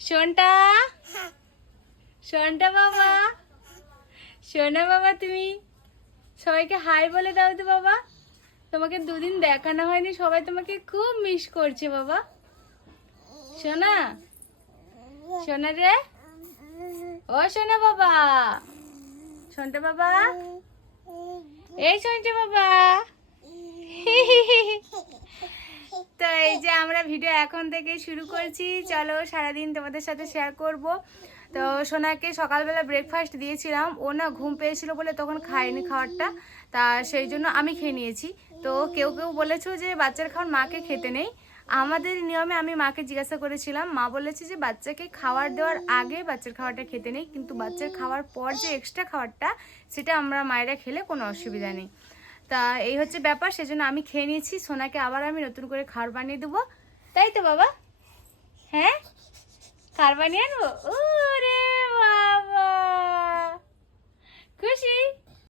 শোনটা শোনটা বাবা, শোনা বাবা, তুমি সবাইকে হাই বলে দাও তো বাবা। তোমাকে দুদিন দেখানো হয়নি, সবাই তোমাকে খুব মিস করছে বাবা। শোনা, শোনা রে, ও শোনা বাবা, শোনটা বাবা, এই শোনটা বাবা। তো এই যে আমরা ভিডিও এখন থেকে শুরু করছি, চলো সারাদিন তোমাদের সাথে শেয়ার করব। তো সোনাকে সকালবেলা ব্রেকফাস্ট দিয়েছিলাম, ও না ঘুম পেয়েছিল বলে তখন খায়নি খাবারটা, তা সেই জন্য আমি খেয়ে নিয়েছি। তো কেউ কেউ বলেছো যে বাচ্চার খাবার মাকে খেতে নেই। আমাদের নিয়মে আমি মাকে জিজ্ঞাসা করেছিলাম, মা বলেছে যে বাচ্চাকে খাবার দেওয়ার আগে বাচ্চার খাবারটা খেতে নেই, কিন্তু বাচ্চার খাওয়ার পর যে এক্সট্রা খাবারটা সেটা আমরা মায়েরা খেলে কোনো অসুবিধা নেই। তা এই হচ্ছে ব্যাপার, সেজন্য আমি খেয়ে নিয়েছি। সোনাকে আবার আমি নতুন করে খাবার বানিয়ে দেবো, তাই তো বাবা? হ্যাঁ, খাবার বানিয়ে আনবো।